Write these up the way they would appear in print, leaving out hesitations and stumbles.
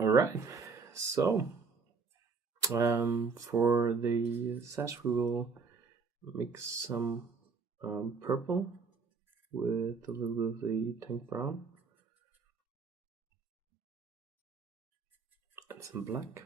All right. So, for the sash, we will mix some purple with a little bit of the tank brown and some black.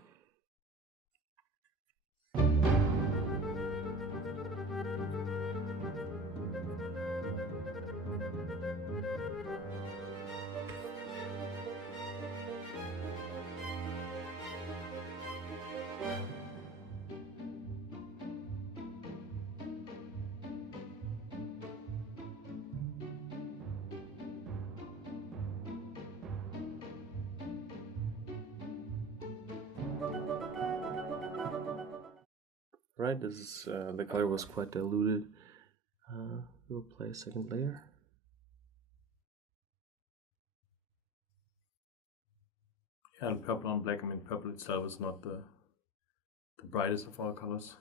Right, this is the color was quite diluted. We'll apply a second layer. Yeah, and purple on black. I mean, purple itself is not the brightest of all colors,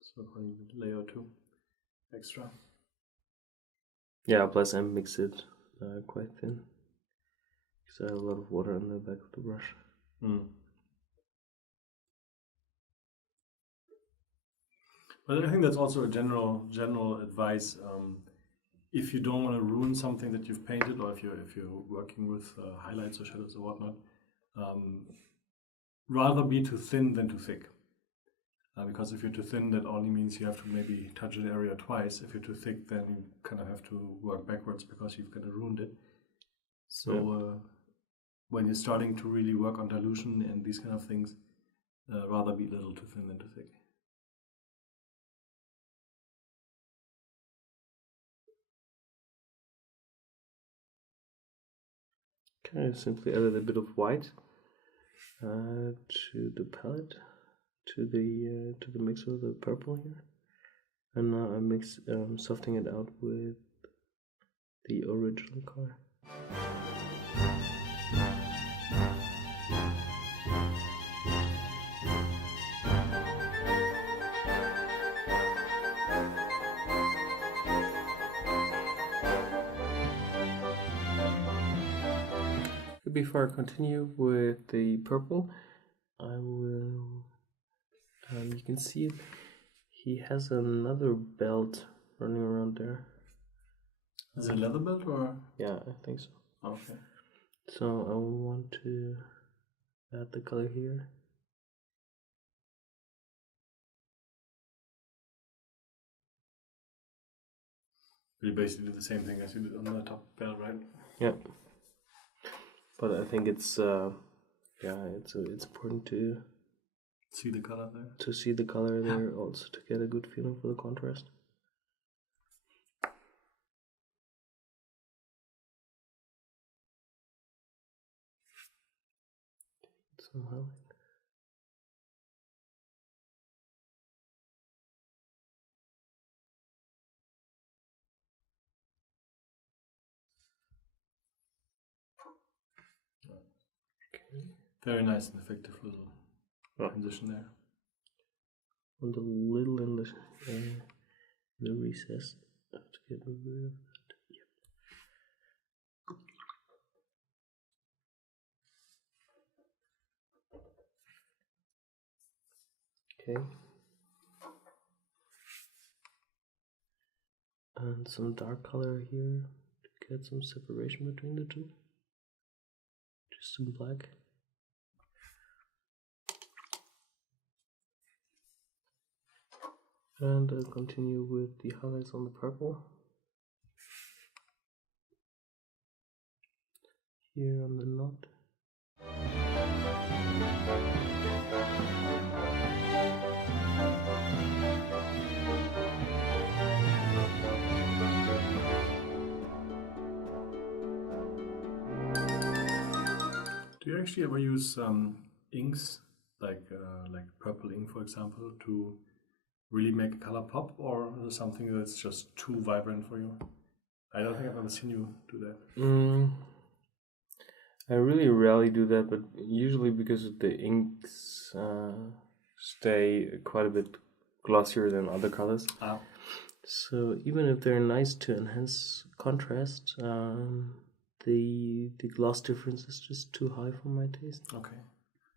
so probably a layer or two extra. Yeah, plus I mix it quite thin because I have a lot of water on the back of the brush. But I think that's also a general advice. If you don't want to ruin something that you've painted, or if you're working with highlights or shadows or whatnot, rather be too thin than too thick. Because if you're too thin, that only means you have to maybe touch an area twice. If you're too thick, then you kind of have to work backwards because you've kind of ruined it. So when you're starting to really work on dilution and these kind of things, rather be a little too thin than too thick. Okay, I simply added a bit of white to the palette, to the mix of the purple here, and now I mix softening it out with the original color. Before I continue with the purple, I will, you can see it, he has another belt running around there. Is it a leather belt or? Yeah, I think so. Okay. So I want to add the color here. You basically do the same thing as you did on the top belt, right? Yeah. But I think it's it's important to see the color there. To see the color there, also to get a good feeling for the contrast. Some highlight. Okay. Very nice and effective little transition there. On the little in the recess, I have to get rid of that. Yep. Okay. And some dark color here to get some separation between the two. Just some black. And I'll continue with the highlights on the purple. Here on the knot. Do you actually ever use inks, like purple ink, for example, to really make a color pop, or is it something that's just too vibrant for you? I don't think I've ever seen you do that. I really rarely do that, but usually because the inks stay quite a bit glossier than other colors. So even if they're nice to enhance contrast, the gloss difference is just too high for my taste. Okay.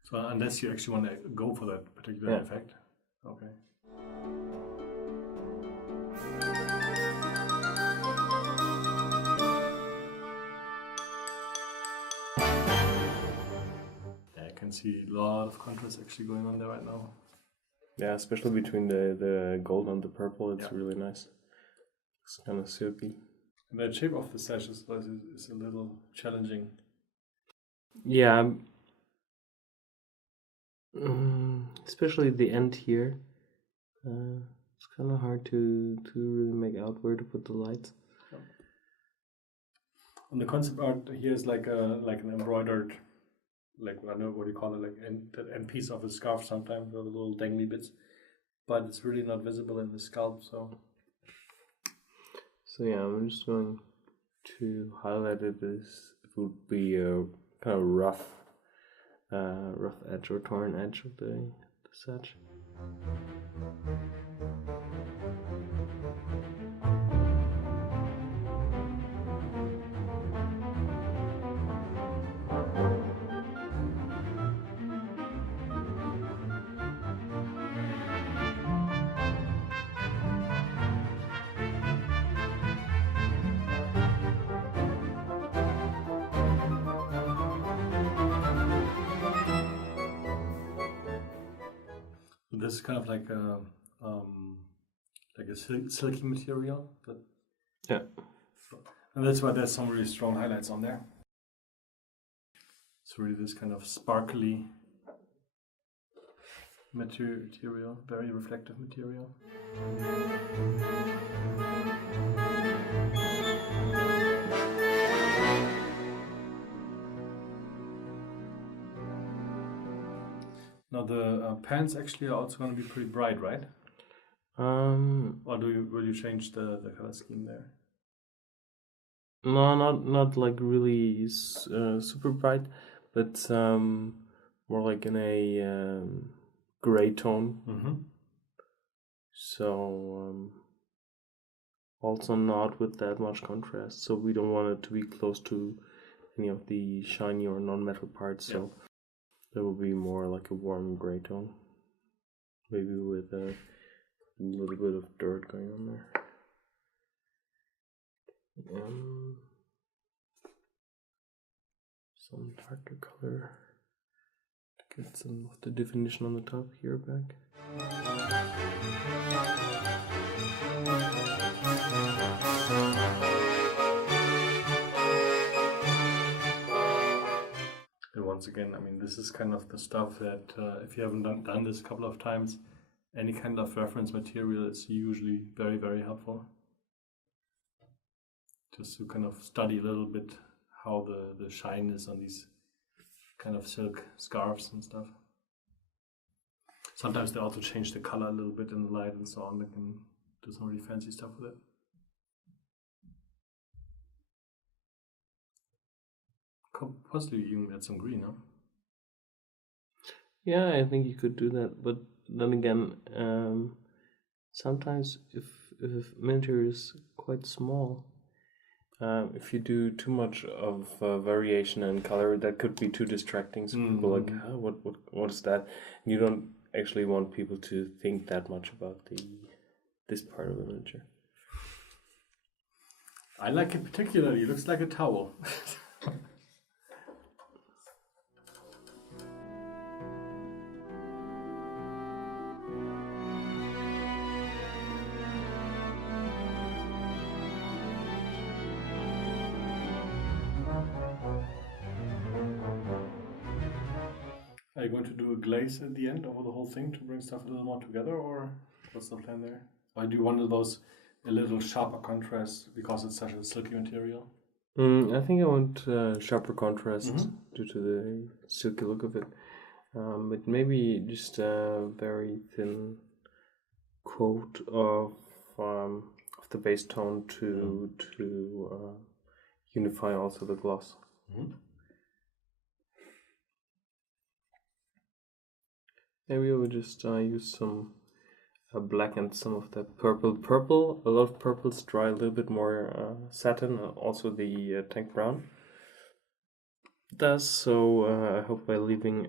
So unless you actually want to go for that particular effect. Okay. I can see a lot of contrast actually going on there right now. Yeah, especially between the gold and the purple, it's really nice. It's kind of silky. And the shape of the sash is a little challenging. Yeah, especially the end here. It's kind of hard to really make out where to put the lights. On the concept art, here's like an embroidered, like I don't know what you call it, like the end piece of a scarf sometimes, or the little dangly bits, but it's really not visible in the scalp. So yeah, I'm just going to highlight it as it would be a kind of rough edge or torn edge of the sash. This is kind of like a silky material. Yeah. And that's why there's some really strong highlights on there. It's really this kind of sparkly material, very reflective material. Now the pants actually are also going to be pretty bright, right? Or will you change the color scheme there? No, not like really super bright, but more like in a gray tone. Mm-hmm. So also not with that much contrast. So we don't want it to be close to any of the shiny or non-metal parts. So there will be more like a warm gray tone, maybe with a little bit of dirt going on there. Some darker color to get some of the definition on the top here back. And once again, I mean, this is kind of the stuff that if you haven't done this a couple of times, any kind of reference material is usually very, very helpful. Just to kind of study a little bit how the shine is on these kind of silk scarves and stuff. Sometimes they also change the color a little bit in the light and so on. They can do some really fancy stuff with it. Possibly even add some green, huh? Yeah, I think you could do that, but then again, sometimes if miniature is quite small, if you do too much of variation in color, that could be too distracting. So people are like, what is that? And you don't actually want people to think that much about this part of the miniature. I like it particularly. It looks like a towel. Are you going to do a glaze at the end over the whole thing to bring stuff a little more together, or what's the plan there? Or do you want those a little sharper contrast because it's such a silky material? I think I want sharper contrast due to the silky look of it. But maybe just a very thin coat of the base tone to unify also the gloss. Maybe we'll just use some black and some of that purple. A lot of purples dry a little bit more satin. Also the tank brown. does, so I hope by leaving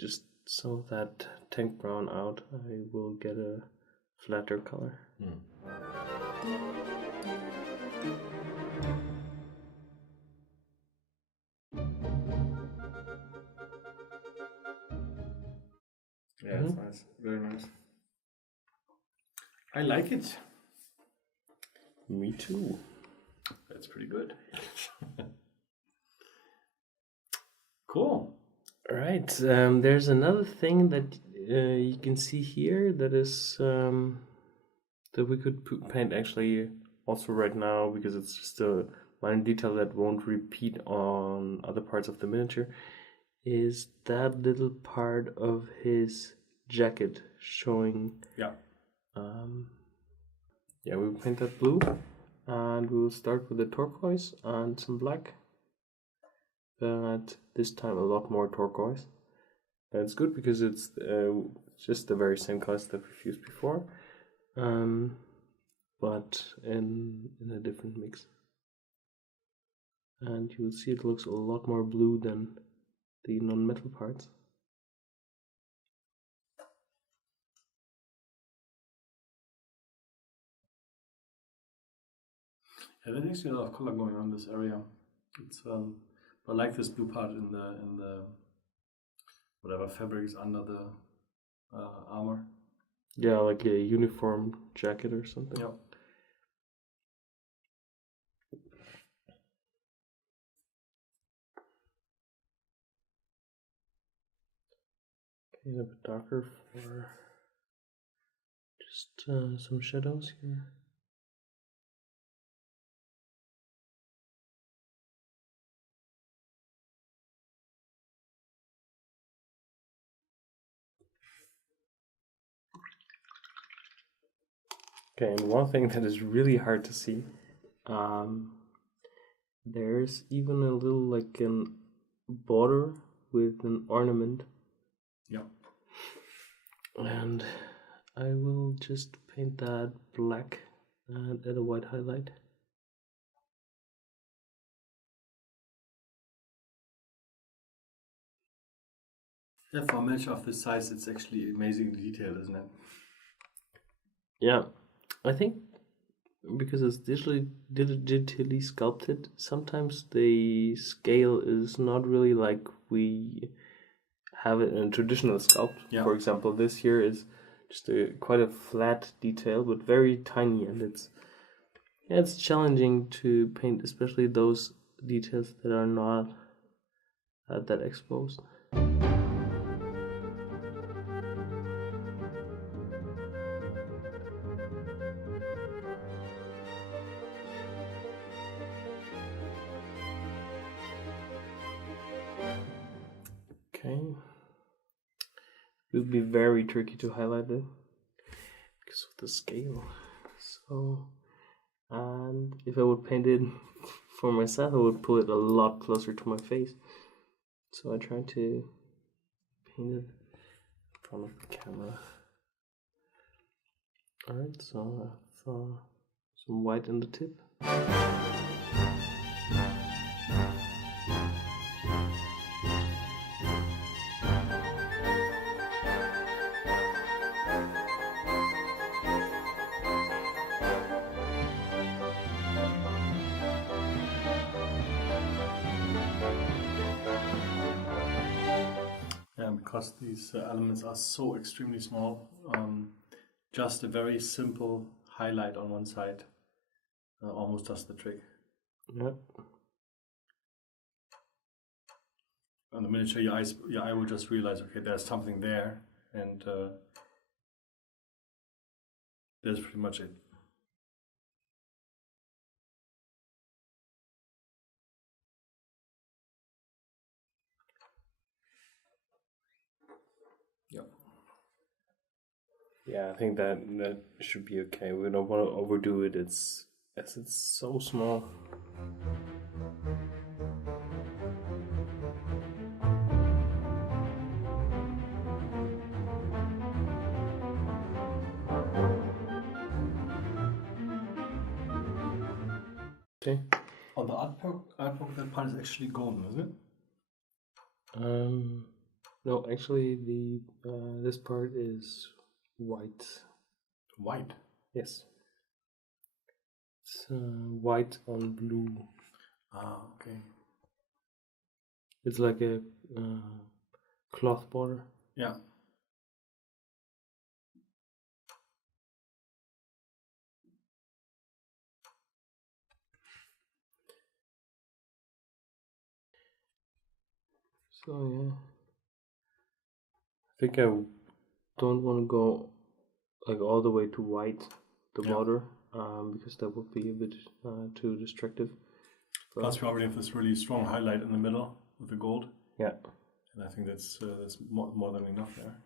just some of that tank brown out, I will get a flatter color. Yeah, it's nice. Very nice. I like it. Me too. That's pretty good. Cool. All right. There's another thing that you can see here that is that we could paint actually also right now, because it's just a minor detail that won't repeat on other parts of the miniature, is that little part of his jacket showing. Yeah. Yeah, we'll paint that blue, and we'll start with the turquoise and some black. But this time a lot more turquoise. And it's good because it's just the very same colors that we've used before, but in a different mix. And you will see it looks a lot more blue than the non-metal parts. Yeah, there is a lot of color going on in this area. It's I like this blue part in the whatever fabric is under the armor. Yeah, like a uniform jacket or something. Yeah. Okay, a bit darker for just some shadows here. Okay, and one thing that is really hard to see, there's even a little like an border with an ornament. Yeah. And I will just paint that black and add a white highlight. Yeah, for a miniature of this size, it's actually amazingly detailed, isn't it? Yeah, I think because it's digitally sculpted, sometimes the scale is not really like we have it in a traditional sculpt. Yeah. For example, this here is just quite a flat detail, but very tiny, and it's challenging to paint, especially those details that are not that exposed. Okay. It would be very tricky to highlight it because of the scale. So, and if I would paint it for myself, I would pull it a lot closer to my face. So I try to paint it in front of the camera. Alright, so I have some white in the tip. Yeah, because these elements are so extremely small, just a very simple highlight on one side almost does the trick. Yep. On the miniature, your eye will just realize, okay, there's something there, and that's pretty much it. Yep. Yeah, I think that should be okay. We don't want to overdo it. It's so small. Okay. On the artwork, that part is actually golden, isn't it? No, actually, the this part is white. White. Yes. It's white on blue. Ah, okay. It's like a cloth border. Yeah. So yeah, I think I don't want to go like all the way to white, the border, because that would be a bit too destructive. Plus, we already have this really strong highlight in the middle with the gold. Yeah. And I think that's more than enough there.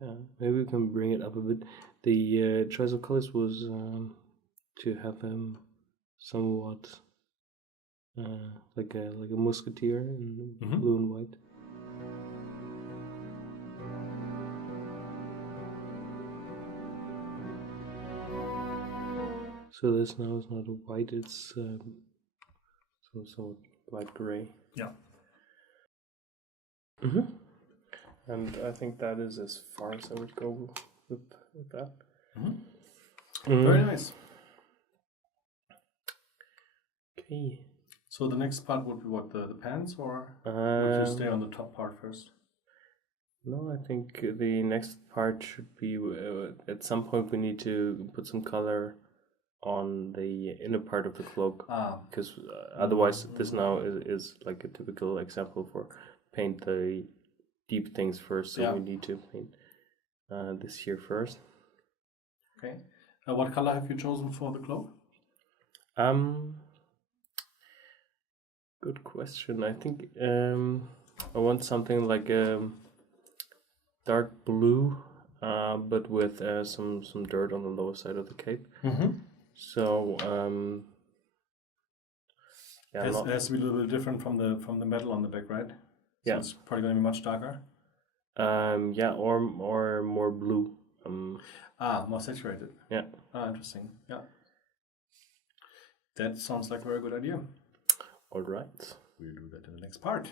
Yeah, maybe we can bring it up a bit. The choice of colors was to have them somewhat like a musketeer in blue and white. So this now is not a white; it's somewhat light gray. Yeah. And I think that is as far as I would go with that. Very nice. Okay. So the next part would be what, the pants, or would you stay on the top part first? No, I think the next part should be at some point we need to put some color on the inner part of the cloak. Because otherwise this now is like a typical example for paint the deep things first, so we need to paint this here first. Okay. What color have you chosen for the cloak? Good question. I think I want something like dark blue, but with some dirt on the lower side of the cape. So it has to be a little bit different from the metal on the back, right? So it's probably going to be much darker. Or more blue. More saturated. Yeah. Interesting. Yeah. That sounds like a very good idea. All right. We'll do that in the next part.